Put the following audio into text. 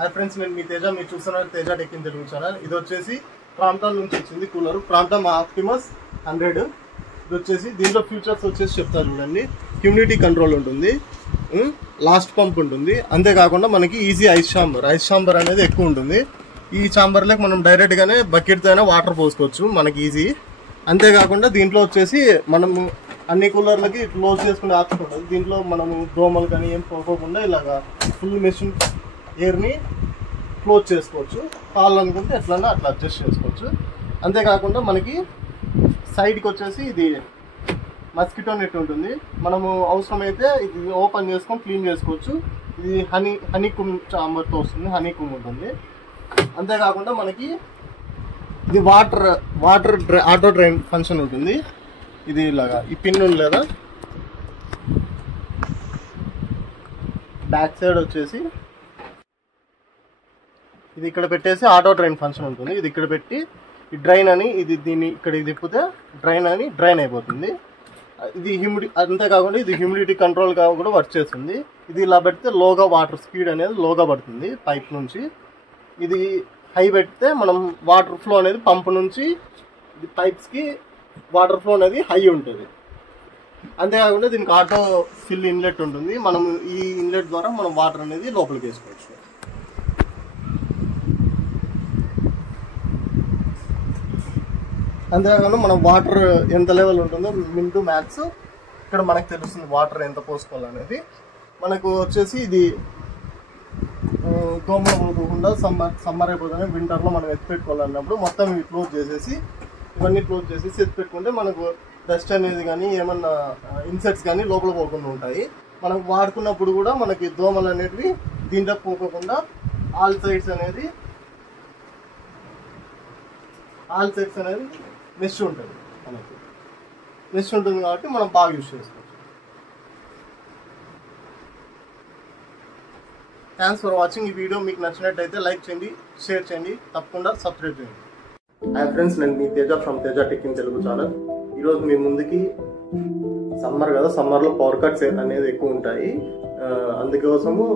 Hi friends, నేను మీ తేజ. మీరు చూస్తున్నారు Teja tech in Telugu channel. ఇది వచ్చేసి ప్రాంప్టన్ నుంచి వచ్చింది కూలర్, ప్రాంప్టన్ ఆప్టిమస్ 100. ఇది వచ్చేసి దీంట్లో ఫీచర్స్ వచ్చేసి చెప్తారు చూడండి. హ్యూమిడిటీ కంట్రోల్ ఉంటుంది, లాస్ట్ పంప్ ఉంటుంది, అంతేకాకుండా మనకి ఈజీ ఐస్ ఛాంబర్ అనేది ఎక్కువ ఉంటుంది. ఈ ఛాంబర్లోకి మనం డైరెక్ట్గానే బకెట్తో అయినా వాటర్ పోసుకోవచ్చు, మనకి ఈజీ. అంతేకాకుండా దీంట్లో వచ్చేసి మనము అన్ని కూలర్లకి క్లోజ్ చేసుకునే ఆప్షన్ ఉంటుంది. దీంట్లో మనము దోమలు కానీ ఏం పోకోకుండా ఇలాగా ఫుల్ మెషిన్ ఎయిర్ని క్లోజ్ చేసుకోవచ్చు. కావాలనుకుంటే ఎట్లన్నా అట్లా అడ్జస్ట్ చేసుకోవచ్చు. అంతేకాకుండా మనకి సైడ్కి వచ్చేసి ఇది మస్కిటో నెట్ ఉంటుంది. మనము అవసరమైతే ఇది ఓపెన్ చేసుకొని క్లీన్ చేసుకోవచ్చు. ఇది హనీకుమ్ చాంబర్తో వస్తుంది, హనీకుమ్ ఉంటుంది. అంతేకాకుండా మనకి ఇది వాటర్ ఆటో డ్రైన్ ఫంక్షన్ ఉంటుంది. ఇది ఇలాగా ఈ పిన్ ఉంది లేదా, బ్యాక్ సైడ్ వచ్చేసి ఇది ఇక్కడ పెట్టేసి ఆటో డ్రైన్ ఫంక్షన్ ఉంటుంది. ఇది ఇక్కడ పెట్టి ఈ డ్రైన్ అని దీన్ని ఇక్కడ తిప్పితే డ్రైన్ అయిపోతుంది. ఇది అంతేకాకుండా ఇది హ్యూమిడిటీ కంట్రోల్గా కూడా వర్క్ చేస్తుంది. ఇది ఇలా పెడితే లోగా వాటర్ స్పీడ్ అనేది లోగా పడుతుంది పైప్ నుంచి. ఇది హై పెడితే మనం వాటర్ ఫ్లో అనేది పంప్ నుంచి పైప్స్కి వాటర్ ఫ్లో అనేది హై ఉంటుంది. అంతేకాకుండా దీనికి ఆటో ఫిల్ ఇన్లెట్ ఉంటుంది. మనం ఈ ఇన్లెట్ ద్వారా మనం వాటర్ అనేది లోపలికి వేసుకోవచ్చు. అంతేకాకుండా మనం వాటర్ ఎంత లెవెల్ ఉంటుందో మిన్ టు మ్యాక్స్ ఇక్కడ మనకు తెలుస్తుంది, వాటర్ ఎంత పోసుకోవాలనేది. మనకు వచ్చేసి ఇది దోమలు పోకుండా సమ్మర్ అయిపోతుంది, వింటర్లో మనం ఎత్తి పెట్టుకోవాలన్నప్పుడు మొత్తం ఇవి క్లోజ్ చేసేసి ఎత్తి పెట్టుకుంటే మనకు డస్ట్ అనేది కానీ ఏమన్నా ఇన్సెక్ట్స్ కానీ లోపల పోకుండా ఉంటాయి. మనం వాడుకున్నప్పుడు కూడా మనకి దోమలు అనేటివి దీంట్లో పోకోకుండా ఆల్ సైడ్స్ అనేది మెష్ ఉంటుంది. మనకి మెష్ ఉంటుంది కాబట్టి మనం బాగా యూజ్ చేసుకోవచ్చు. Thanks for watching. ఈ వీడియో మీకు నచ్చినట్టయితే లైక్ చేయండి, షేర్ చేయండి, తప్పకుండా సబ్స్క్రైబ్ చేయండి. హాయ్ ఫ్రెండ్స్, నేను మీ Teja from Teja tech in Telugu channel. ఈరోజు మీ ముందుకి సమ్మర్ కదా, సమ్మర్లో పవర్ కట్స్ అనేది ఎక్కువ ఉంటాయి. అందుకోసము